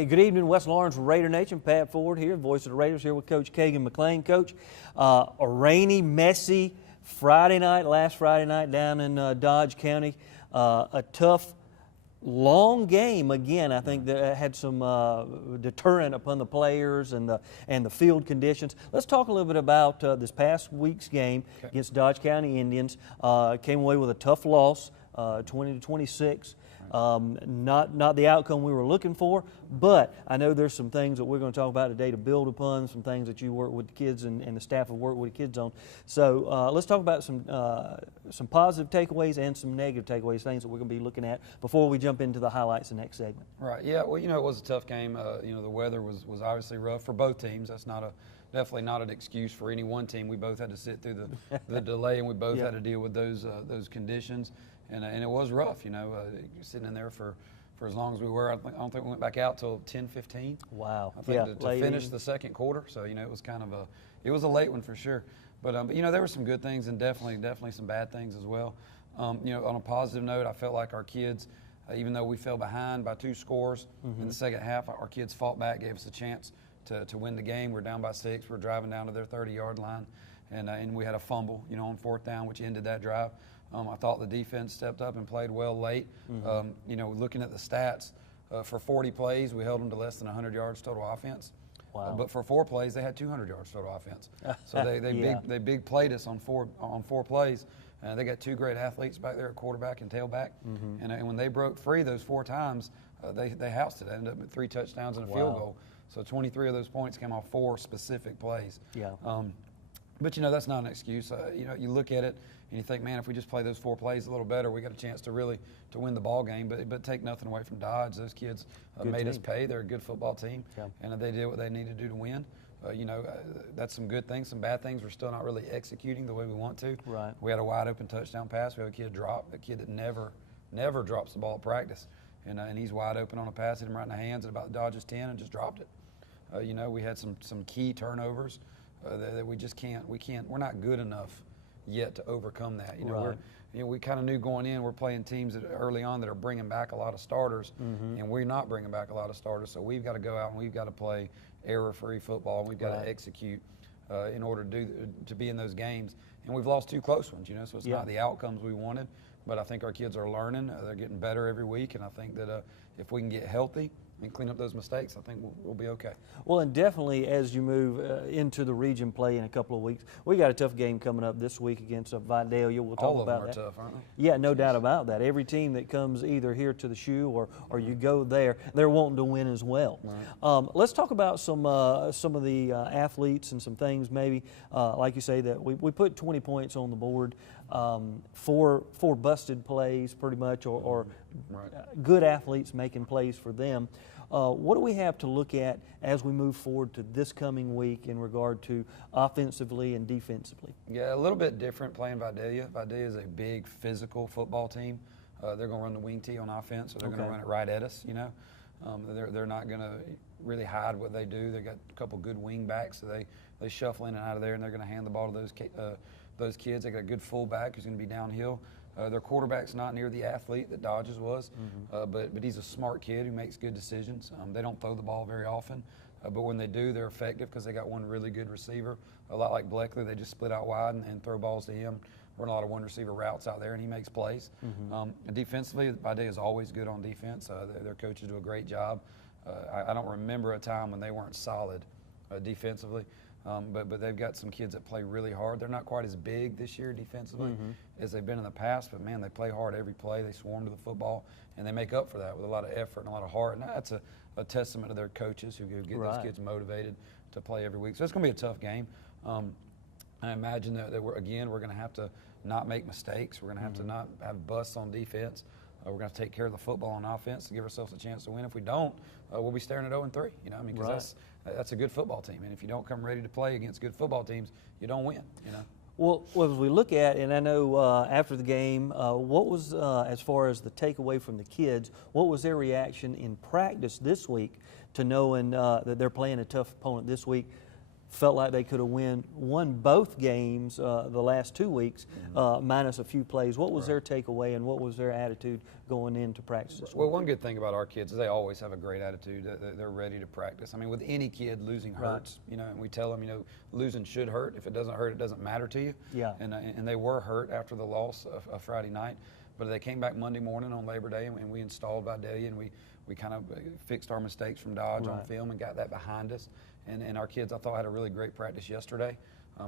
Hey, good evening, West Lawrence Raider Nation. Pat Ford here, voice of the Raiders, here with Coach Kagan McLean. Coach, a rainy, messy last Friday night down in Dodge County. A tough, long game again. I think that had some deterrent upon the players and the field conditions. Let's talk a little bit about this past week's game against Dodge County Indians. Came away with a tough loss, 20-26. Not the outcome we were looking for, but I know there's some things that we're going to talk about today to build upon, some things that you work with the kids and the staff have worked with the kids on. So let's talk about some positive takeaways and some negative takeaways, things that we're going to be looking at before we jump into the highlights in the next segment. Right, yeah, well, it was a tough game. The weather was obviously rough for both teams. That's definitely not an excuse for any one team. We both had to sit through the delay, and we both had to deal with those conditions. And it was rough, sitting in there for as long as we were. I don't think we went back out till 10:15. Wow. I think to finish the second quarter. So, it was kind of it was a late one for sure. But there were some good things and definitely some bad things as well. On a positive note, I felt like our kids, even though we fell behind by 2 scores in the second half, our kids fought back, gave us a chance to win the game. We're down by 6. We're driving down to their 30-yard line, and we had a fumble, on 4th down, which ended that drive. I thought the defense stepped up and played well late. Looking at the stats, for 40 plays, we held them to less than 100 yards total offense. Wow. But for 4 plays, they had 200 yards total offense. So they big played us on four plays. They got 2 great athletes back there at quarterback and tailback. And when they broke free those 4 times, they housed it. They ended up with 3 touchdowns and a field goal. So 23 of those points came off 4 specific plays. Yeah. But that's not an excuse. You look at it and you think, man, if we just play those 4 plays a little better, we got a chance to win the ball game. But take nothing away from Dodge. Those kids made us pay. They're a good football team, and they did what they needed to do to win. That's some good things. Some bad things, we're still not really executing the way we want to. Right. We had a wide open touchdown pass. We have a kid drop, a kid that never drops the ball at practice, and he's wide open on a pass, hit him right in the hands at about Dodge's 10 and just dropped it. We had some key turnovers that we just can't. We're not good enough yet to overcome that. Right. We kind of knew going in, we're playing teams early on that are bringing back a lot of starters, and we're not bringing back a lot of starters. So we've got to go out and we've got to play error-free football, and we've got to execute in order to be in those games. And we've lost 2 close ones, so it's not the outcomes we wanted. But I think our kids are learning. They're getting better every week, and I think that if we can get healthy and clean up those mistakes, I think we'll be okay. Well, and definitely as you move into the region play in a couple of weeks, we got a tough game coming up this week against Vidalia. We'll talk about that. All of them are tough, aren't they? Yeah, no doubt about that. Every team that comes either here to the shoe or you go there, they're wanting to win as well. Right. Let's talk about some of the athletes and some things maybe, like you say, that we put 20 points on the board, 4 busted plays pretty much, or good athletes making plays for them. What do we have to look at as we move forward to this coming week in regard to offensively and defensively? Yeah, a little bit different playing Vidalia. Vidalia is a big physical football team. They're going to run the wing tee on offense, so they're going to run it right at us, They're not going to really hide what they do. They've got a couple good wing backs, so they shuffle in and out of there, and they're going to hand the ball to those kids. They got a good fullback who's going to be downhill. Their quarterback's not near the athlete that Dodge's was, but he's a smart kid who makes good decisions. They don't throw the ball very often, but when they do, they're effective because they got one really good receiver. A lot like Bleckley, they just split out wide and throw balls to him. Run a lot of one-receiver routes out there, and he makes plays. Defensively, Vidalia is always good on defense. Their coaches do a great job. I don't remember a time when they weren't solid defensively. But they've got some kids that play really hard. They're not quite as big this year defensively as they've been in the past, but, man, they play hard every play. They swarm to the football, and they make up for that with a lot of effort and a lot of heart. And that's a testament to their coaches who get those kids motivated to play every week. So it's going to be a tough game. I imagine that we're going to have to not make mistakes. We're going to have to not have busts on defense. We're going to take care of the football on offense to give ourselves a chance to win. If we don't, we'll be staring at 0-3. Because that's a good football team. And if you don't come ready to play against good football teams, you don't win. Well, as we look at, and I know after the game, what was, as far as the takeaway from the kids, what was their reaction in practice this week to knowing that they're playing a tough opponent this week felt like they could have won both games the last 2 weeks, minus a few plays. What was their takeaway, and what was their attitude going into practice this week? Well, one good thing about our kids is they always have a great attitude. They're ready to practice. I mean, with any kid, losing hurts, you know, and we tell them, you know, losing should hurt. If it doesn't hurt, it doesn't matter to you. Yeah. And they were hurt after the loss of Friday night, but they came back Monday morning on Labor Day, and we installed Vidalia, and we kind of fixed our mistakes from Dodge on film and got that behind us. And our kids, I thought, had a really great practice yesterday.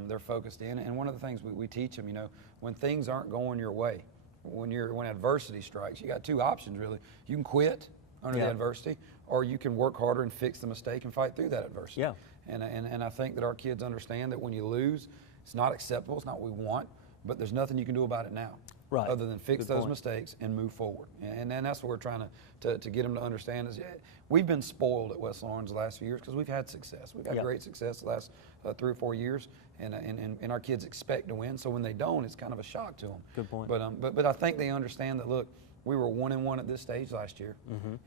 They're focused in. And one of the things we teach them, you know, when things aren't going your way, when adversity strikes, you got two options, really. You can quit under the adversity, or you can work harder and fix the mistake and fight through that adversity. Yeah. And I think that our kids understand that when you lose, it's not acceptable, it's not what we want, but there's nothing you can do about it now. Right. Other than fix those mistakes and move forward. And that's what we're trying to get them to understand is we've been spoiled at West Lawrence the last few years because we've had success. We've had great success the last 3 or 4 years, and our kids expect to win. So when they don't, it's kind of a shock to them. Good point. But I think they understand that, look, we were 1-1 at this stage last year,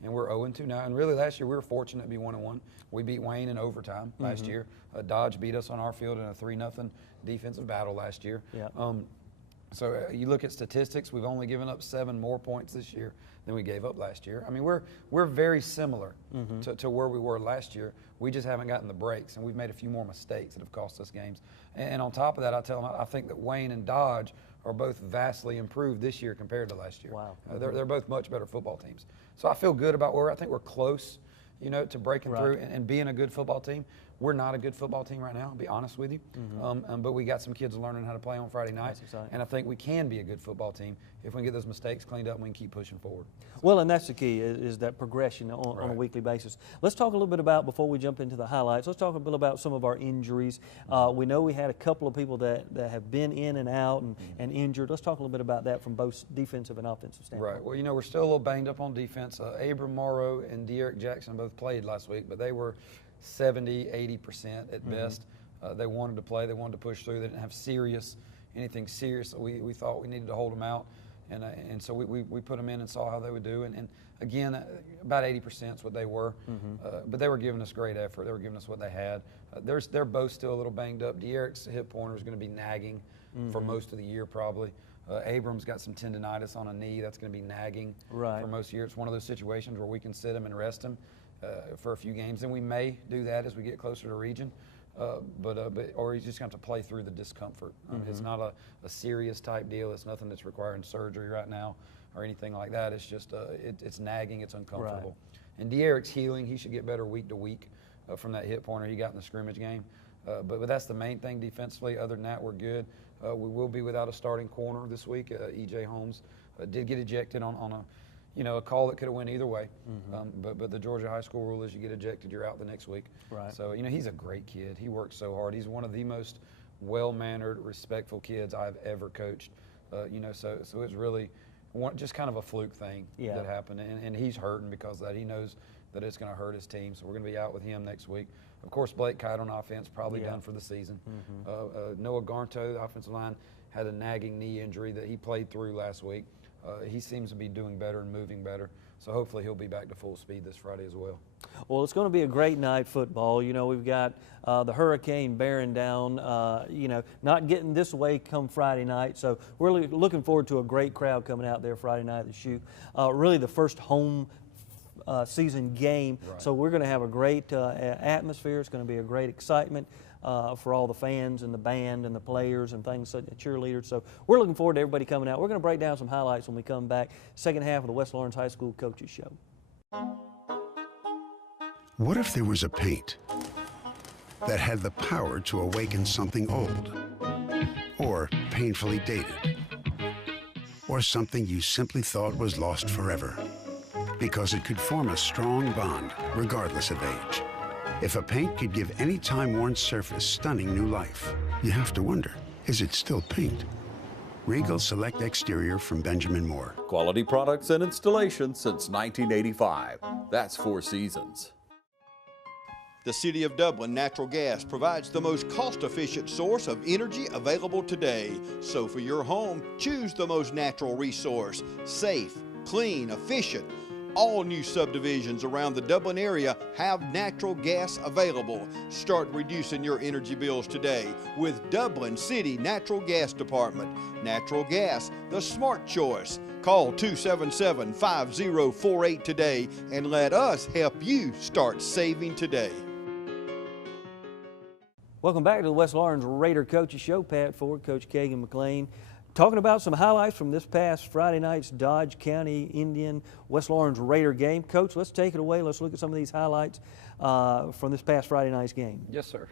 and we're 0-2 now. And really last year we were fortunate to be 1-1. We beat Wayne in overtime last year. Dodge beat us on our field in a 3-0 defensive battle last year. Yeah. So you look at statistics, we've only given up 7 more points this year than we gave up last year. I mean, we're very similar to where we were last year. We just haven't gotten the breaks, and we've made a few more mistakes that have cost us games. And on top of that, I tell them I think that Wayne and Dodge are both vastly improved this year compared to last year. Wow. They're both much better football teams. So I feel good about where I think we're close, you know, to breaking through and being a good football team. We're not a good football team right now, I'll be honest with you. But we got some kids learning how to play on Friday night. And I think we can be a good football team if we can get those mistakes cleaned up and we can keep pushing forward. Well, and that's the key, is that progression on a weekly basis. Let's talk a little bit about, before we jump into the highlights, let's talk a bit about some of our injuries. We know we had a couple of people that have been in and out and injured. Let's talk a little bit about that from both defensive and offensive standpoint. Right. Well, you know, we're still a little banged up on defense. Abram Morrow and De'Eric Jackson both played last week, but they were 70-80% at best. They wanted to play. They wanted to push through. They didn't have anything serious. We thought we needed to hold them out, and so we put them in and saw how they would do. And again, about 80% is what they were. But they were giving us great effort. They were giving us what they had. They're both still a little banged up. De'Eric's hip pointer is going to be nagging for most of the year probably. Abram's got some tendonitis on a knee. That's going to be nagging for most of the year. It's one of those situations where we can sit him and rest him for a few games, and we may do that as we get closer to region, or he's just going to have to play through the discomfort. It's not a serious type deal. It's nothing that's requiring surgery right now or anything like that. It's just it's nagging. It's uncomfortable. And De'Eric's healing. He should get better week to week from that hip pointer he got in the scrimmage game. But that's the main thing defensively. Other than that, we're good. We will be without a starting corner this week. E.J. Holmes did get ejected on a call that could have went either way. But the Georgia high school rule is you get ejected, you're out the next week. Right. So, you know, he's a great kid. He works so hard. He's one of the most well-mannered, respectful kids I've ever coached. So it's really just kind of a fluke thing that happened. And he's hurting because of that. He knows that it's going to hurt his team. So we're going to be out with him next week. Of course, Blake Kite on offense, probably done for the season. Noah Garnto, the offensive line, had a nagging knee injury that he played through last week. He seems to be doing better and moving better, so hopefully he'll be back to full speed this Friday as well. Well, it's going to be a great night football. You know, we've got the hurricane bearing down, not getting this way come Friday night, so we're looking forward to a great crowd coming out there Friday night at the Shoe. Really the first home season game, so we're going to have a great atmosphere. It's going to be a great excitement for all the fans and the band and the players and things, such cheerleaders. So we're looking forward to everybody coming out. We're going to break down some highlights when we come back. Second half of the West Lawrence High School Coaches Show. What if there was a paint that had the power to awaken something old, or painfully dated, or something you simply thought was lost forever? Because it could form a strong bond, regardless of age. If a paint could give any time-worn surface stunning new life, you have to wonder, is it still paint? Regal Select Exterior from Benjamin Moore. Quality products and installation since 1985. That's 4 Seasons. The City of Dublin Natural Gas provides the most cost-efficient source of energy available today. So for your home, choose the most natural resource. Safe, clean, efficient. All new subdivisions around the Dublin area have natural gas available. Start reducing your energy bills today with Dublin City Natural Gas Department. Natural gas, the smart choice. Call 277-5048 today and let us help you start saving today. Welcome back to the West Lawrence Raider Coaches Show. Pat Ford, Coach Kagan McLean, talking about some highlights from this past Friday night's Dodge County Indian West Lawrence Raider game. Coach, let's take it away. Let's look at some of these highlights from this past Friday night's game. Yes, sir.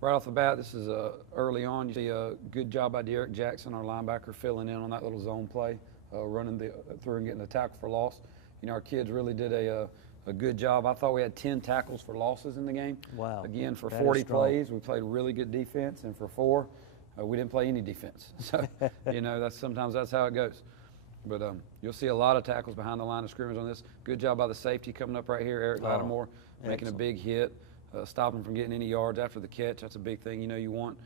Right off the bat, this is early on. You see a good job by Derek Jackson, our linebacker, filling in on that little zone play, running through and getting the tackle for loss. You know, our kids really did a good job. I thought we had 10 tackles for losses in the game. Wow. Again, for That 40 plays, we played really good defense, and for 4, we didn't play any defense. So, you know, sometimes that's how it goes. But you'll see a lot of tackles behind the line of scrimmage on this. Good job by the safety coming up right here, Eric Lattimore, making a big hit, stopping from getting any yards after the catch. That's a big thing, you know, you want.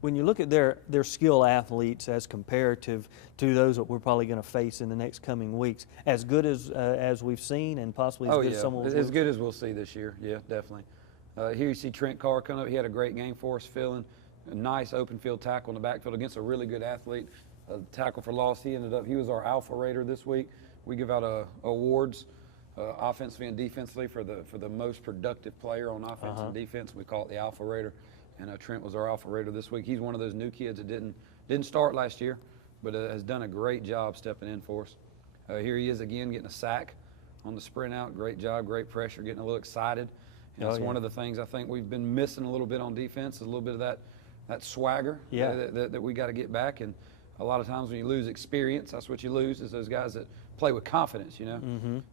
When you look at their skill athletes as comparative to those that we're probably going to face in the next coming weeks, as good as we've seen and possibly as good as some of as good as we'll see this year. Yeah, definitely. Here you see Trent Carr coming up. He had a great game for us, filling a nice open field tackle in the backfield against a really good athlete. Tackle for loss. He was our Alpha Raider this week. We give out awards offensively and defensively for the most productive player on offense and defense. We call it the Alpha Raider. And Trent was our Alpha Raider this week. He's one of those new kids that didn't start last year, but has done a great job stepping in for us. Here he is again, getting a sack on the sprint out. Great job, great pressure, getting a little excited. And it's one of the things I think we've been missing a little bit on defense, is a little bit of that swagger that we got to get back. And a lot of times when you lose experience, that's what you lose, is those guys that play with confidence, you know.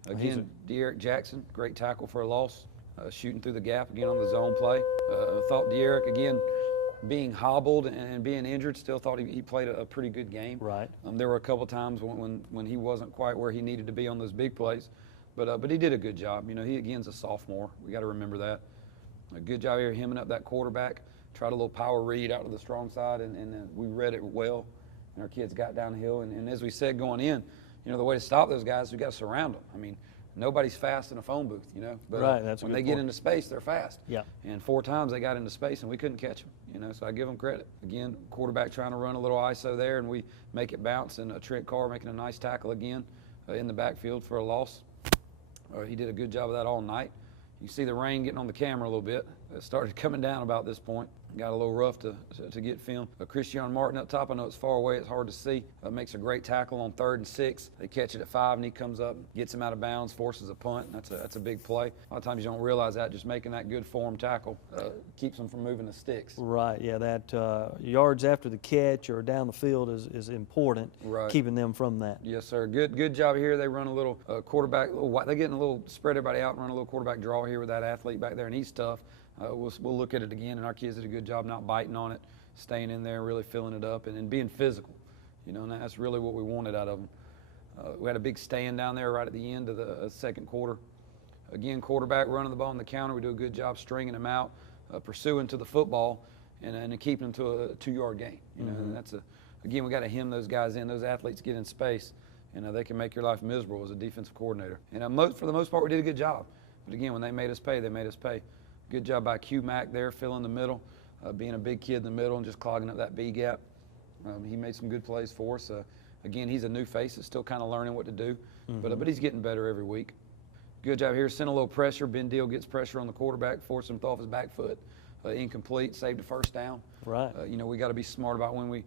Again, Derek Jackson, great tackle for a loss. Shooting through the gap again on the zone play. I thought Derek, again, being hobbled and being injured, still thought he played a pretty good game. Right. There were a couple times when he wasn't quite where he needed to be on those big plays, but he did a good job. You know, he again's a sophomore. We got to remember that. A good job here hemming up that quarterback. Tried a little power read out to the strong side, and we read it well. And our kids got down the hill. And as we said going in, you know, the way to stop those guys, we got to surround them. I mean, nobody's fast in a phone booth, you know. But right, that's when they get into space, they're fast. Yeah. And 4 times they got into space and we couldn't catch them, you know. So I give them credit. Again, quarterback trying to run a little ISO there, and we make it bounce. And Trent Carr making a nice tackle again in the backfield for a loss. He did a good job of that all night. You see the rain getting on the camera a little bit. It started coming down about this point. Got a little rough to get film. Christian Martin up top, I know it's far away, it's hard to see. Makes a great tackle on 3rd and 6. They catch it at 5, and he comes up, gets him out of bounds, forces a punt. That's a big play. A lot of times you don't realize that. Just making that good form tackle keeps them from moving the sticks. Right, yeah, that yards after the catch or down the field is important, right. Keeping them from that. Yes, sir. Good job here. They run a little quarterback. They're getting a little, spread everybody out and run a little quarterback draw here with that athlete back there, and he's tough. We'll look at it again, and our kids did a good job not biting on it, staying in there, really filling it up, and being physical. You know, and that's really what we wanted out of them. We had a big stand down there right at the end of the second quarter. Again, quarterback running the ball on the counter. We do a good job stringing them out, pursuing to the football, and keeping them to a 2-yard gain. You know, and that's again, we got to hem those guys in. Those athletes get in space, and they can make your life miserable as a defensive coordinator. And for the most part, we did a good job. But again, when they made us pay, they made us pay. Good job by Q Mac there, filling the middle, being a big kid in the middle and just clogging up that B gap. He made some good plays for us. Again, he's a new face that's still kind of learning what to do, but he's getting better every week. Good job here, send a little pressure. Ben Deal gets pressure on the quarterback, forced him off his back foot. Incomplete, saved a first down. Right. You know, we got to be smart about when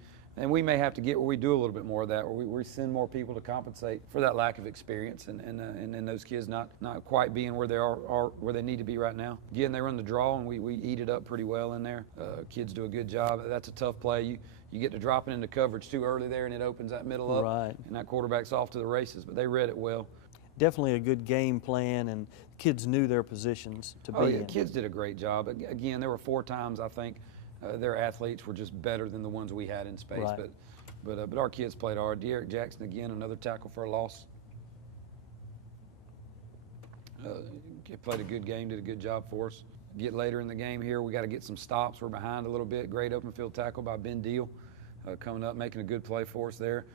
we may have to get where we do a little bit more of that, where we send more people to compensate for that lack of experience and those kids not quite being where they are where they need to be right now. Again, they run the draw, and we eat it up pretty well in there. Kids do a good job. That's a tough play. You get to dropping into coverage too early there, and it opens that middle up. Right. And that quarterback's off to the races, but they read it well. Definitely a good game plan, and kids knew their positions to be in. Kids did a great job. Again, there were 4 times I think their athletes were just better than the ones we had in space. Right. But our kids played hard. Derek Jackson again, another tackle for a loss. Played a good game, did a good job for us. Get later in the game here, we got to get some stops. We're behind a little bit. Great open field tackle by Ben Deal, coming up, making a good play for us there.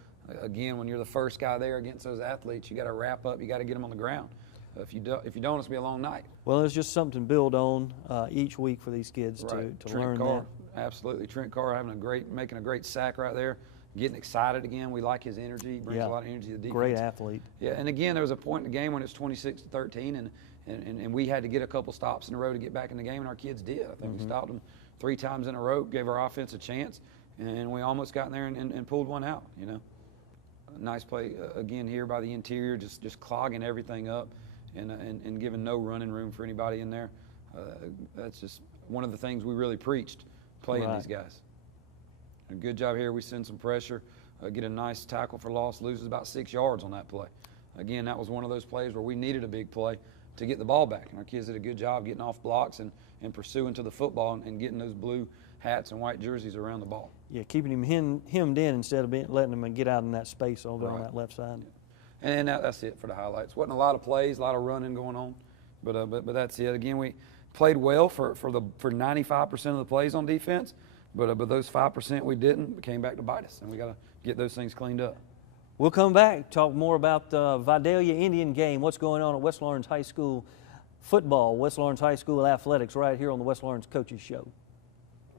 Again, when you're the first guy there against those athletes, you got to wrap up. You got to get them on the ground. If you don't, it's going to be a long night. Well, it's just something to build on each week for these kids to Trent learn Carr, that. absolutely. Trent Carr making a great sack right there, getting excited again. We like his energy. He brings a lot of energy to the defense. Great athlete. Yeah, and again, there was a point in the game when it's 26-13, and we had to get a couple stops in a row to get back in the game, and our kids did. I think we stopped them 3 times in a row, gave our offense a chance, and we almost got in there and pulled one out. You know, a nice play again here by the interior, just clogging everything up. And giving no running room for anybody in there. That's just one of the things we really preached, playing these guys. A good job here. We send some pressure, get a nice tackle for loss, loses about 6 yards on that play. Again, that was one of those plays where we needed a big play to get the ball back. And our kids did a good job getting off blocks and pursuing to the football and getting those blue hats and white jerseys around the ball. Yeah, keeping him hemmed in instead of letting him get out in that space over on that left side. Yeah. And that's it for the highlights. Wasn't a lot of plays, a lot of running going on, but that's it. Again, we played well for 95% of the plays on defense, but those 5% we didn't came back to bite us, and we got to get those things cleaned up. We'll come back, talk more about the Vidalia Indian game, what's going on at West Lawrence High School football, West Lawrence High School athletics, right here on the West Lawrence Coaches Show.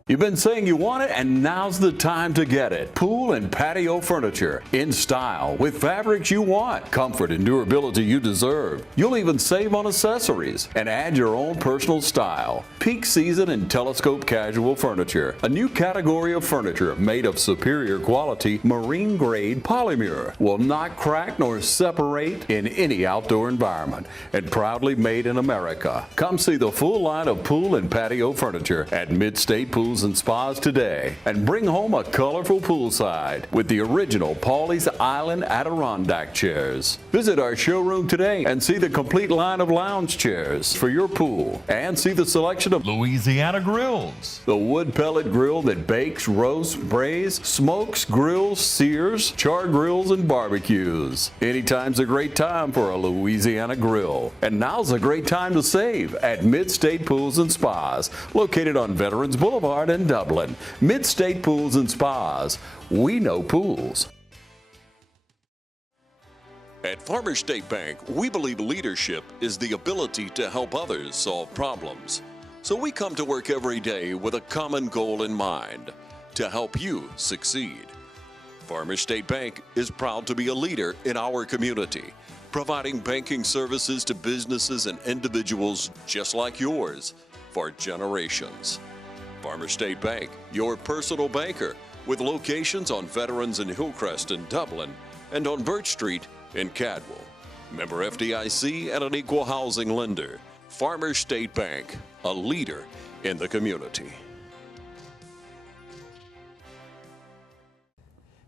You've been saying you want it, and now's the time to get it. Pool and patio furniture in style with fabrics you want, comfort and durability you deserve. You'll even save on accessories and add your own personal style. Peak season and telescope casual furniture, a new category of furniture made of superior quality marine grade polymer, will not crack nor separate in any outdoor environment, and proudly made in America. Come see the full line of pool and patio furniture at Mid-State Pools and Spas today, and bring home a colorful poolside with the original Pawleys Island Adirondack chairs. Visit our showroom today and see the complete line of lounge chairs for your pool, and see the selection of Louisiana grills, the wood pellet grill that bakes, roasts, braise, smokes, grills, sears, char grills, and barbecues. Anytime's a great time for a Louisiana grill, and now's a great time to save at Mid-State Pools and Spas, located on Veterans Boulevard in Dublin. Mid-State Pools and Spas. We know pools. At Farmers State Bank, we believe leadership is the ability to help others solve problems. So we come to work every day with a common goal in mind, to help you succeed. Farmers State Bank is proud to be a leader in our community, providing banking services to businesses and individuals just like yours for generations. Farmers State Bank, your personal banker, with locations on Veterans and Hillcrest in Dublin and on Birch Street in Cadwell. Member FDIC and an equal housing lender. Farmers State Bank, a leader in the community.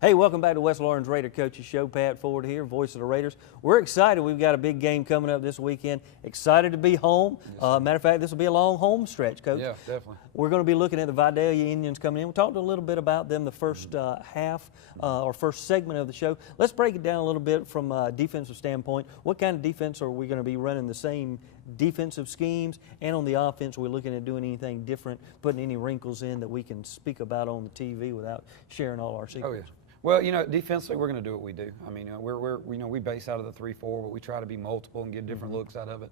Hey, welcome back to West Lawrence Raider Coaches Show. Pat Ford here, voice of the Raiders. We're excited. We've got a big game coming up this weekend. Excited to be home. Matter of fact, this will be a long home stretch, Coach. Yeah, definitely. We're going to be looking at the Vidalia Indians coming in. We talked a little bit about them the first half or first segment of the show. Let's break it down a little bit from a defensive standpoint. What kind of defense are we going to be running? The same defensive schemes, and on the offense, we're looking at doing anything different, putting any wrinkles in that we can speak about on the TV without sharing all our secrets. Oh, yeah. Well, you know, defensively, we're going to do what we do. I mean, we base out of the 3-4, but we try to be multiple and get different looks out of it.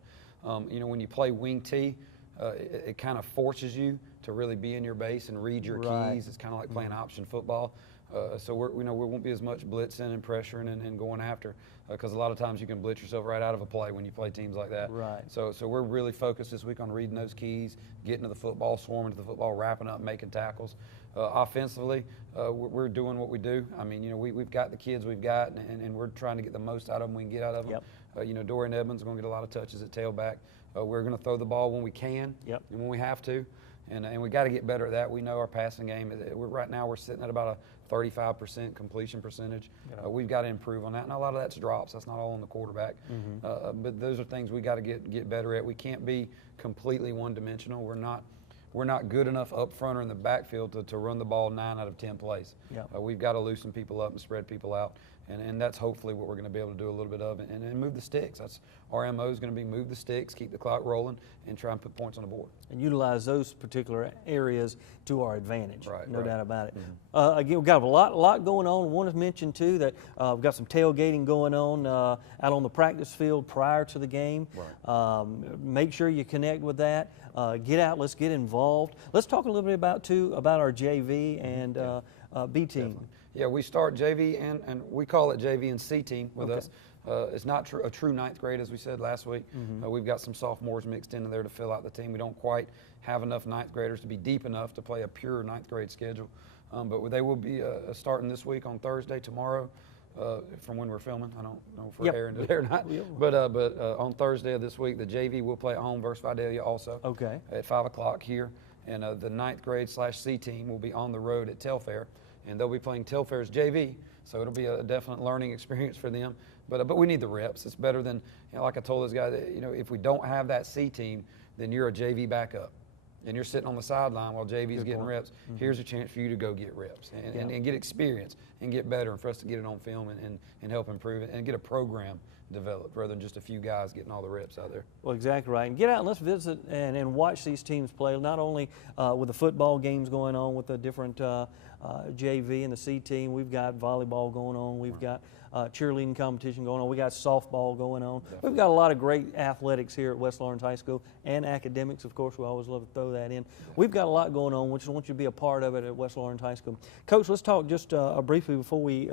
You know, when you play wing T, it kind of forces you to really be in your base and read your keys. It's kind of like playing option football. So we won't be as much blitzing and pressuring and going after, because a lot of times you can blitz yourself right out of a play when you play teams like that. Right. So we're really focused this week on reading those keys, getting to the football, swarming to the football, wrapping up, making tackles. Offensively, we're doing what we do. I mean, you know, we've got the kids we've got, and we're trying to get the most out of them we can get out of them. Yep. You know, Dorian Edmonds is going to get a lot of touches at tailback. We're going to throw the ball when we can and when we have to. And we got to get better at that. We know our passing game, right now we're sitting at about a 35% completion percentage. We've got to improve on that. And a lot of that's drops. That's not all on the quarterback. But those are things we got to get better at. We can't be completely one-dimensional. We're not good enough up front or in the backfield to run the ball 9 out of 10 plays. We've got to loosen people up and spread people out. And that's hopefully what we're going to be able to do a little bit of, and move the sticks. That's our MO is going to be move the sticks, keep the clock rolling, and try and put points on the board. And utilize those particular areas to our advantage. Right, no right. doubt about it. Again, we've got a lot going on. I want to mention too that we've got some tailgating going on out on the practice field prior to the game. Right. Make sure you connect with that. Get out. Let's get involved. Let's talk a little bit about our JV and B team. Definitely. Yeah, we start JV and we call it JV and C team with us. It's not a true ninth grade, as we said last week. We've got some sophomores mixed into there to fill out the team. We don't quite have enough ninth graders to be deep enough to play a pure ninth grade schedule. But they will be starting this week on Thursday, tomorrow, from when we're filming. I don't know if we're airing today or not. But on Thursday of this week, the JV will play at home versus Vidalia also. Okay. At 5 o'clock here. And the ninth grade / C team will be on the road at Telfair. And they'll be playing Telfair's JV, so it'll be a definite learning experience for them. But we need the reps. It's better than, like I told those guys, if we don't have that C team, then you're a JV backup. And you're sitting on the sideline while JV's getting reps. Here's a chance for you to go get reps and get experience and get better, and for us to get it on film and help improve it and get a program developed rather than just a few guys getting all the reps out there. Well, exactly right. And get out and let's visit and watch these teams play, not only with the football games going on with the different JV and the C team. We've got volleyball going on. We've got cheerleading competition going on. We got softball going on. Definitely. We've got a lot of great athletics here at West Lawrence High School, and academics, of course. We always love to throw that in. We've got a lot going on. We just want you to be a part of it at West Lawrence High School. Coach, let's talk just briefly before we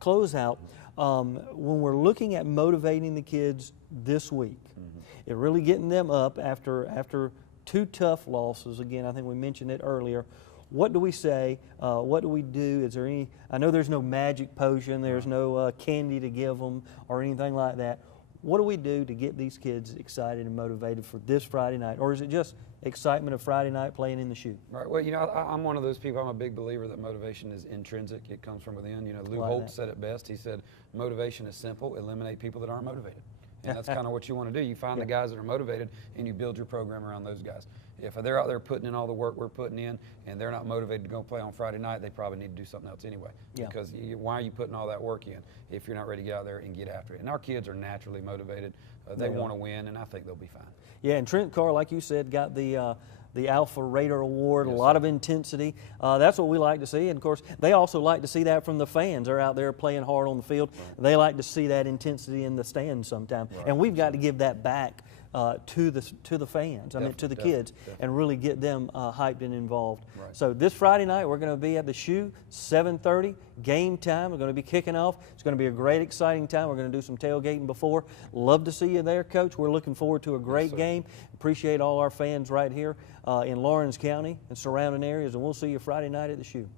close out. When we're looking at motivating the kids this week, and really getting them up after 2 tough losses. Again, I think we mentioned it earlier. What do we say? What do we do? Is there any? I know there's no magic potion. There's no candy to give them or anything like that. What do we do to get these kids excited and motivated for this Friday night? Or is it just excitement of Friday night playing in the shoe? Right. Well, I'm one of those people. I'm a big believer that motivation is intrinsic. It comes from within. Lou Holt said it best. He said, motivation is simple. Eliminate people that aren't motivated. And that's kind of what you want to do. You find the guys that are motivated, and you build your program around those guys. If they're out there putting in all the work we're putting in, and they're not motivated to go play on Friday night, they probably need to do something else anyway. Yeah. Because why are you putting all that work in if you're not ready to get out there and get after it? And our kids are naturally motivated. They want to win, and I think they'll be fine. Yeah, and Trent Carr, like you said, got the Alpha Raider Award, a lot of intensity. That's what we like to see. And, of course, they also like to see that from the fans. They're out there playing hard on the field. Right. They like to see that intensity in the stands sometime. Right. And we've got to give that back to the fans, to the kids, and really get them hyped and involved. Right. So this Friday night, we're going to be at the Shoe, 7:30, game time. We're going to be kicking off. It's going to be a great, exciting time. We're going to do some tailgating before. Love to see you there, Coach. We're looking forward to a great game. Appreciate all our fans right here in Lawrence County and surrounding areas, and we'll see you Friday night at the Shoe.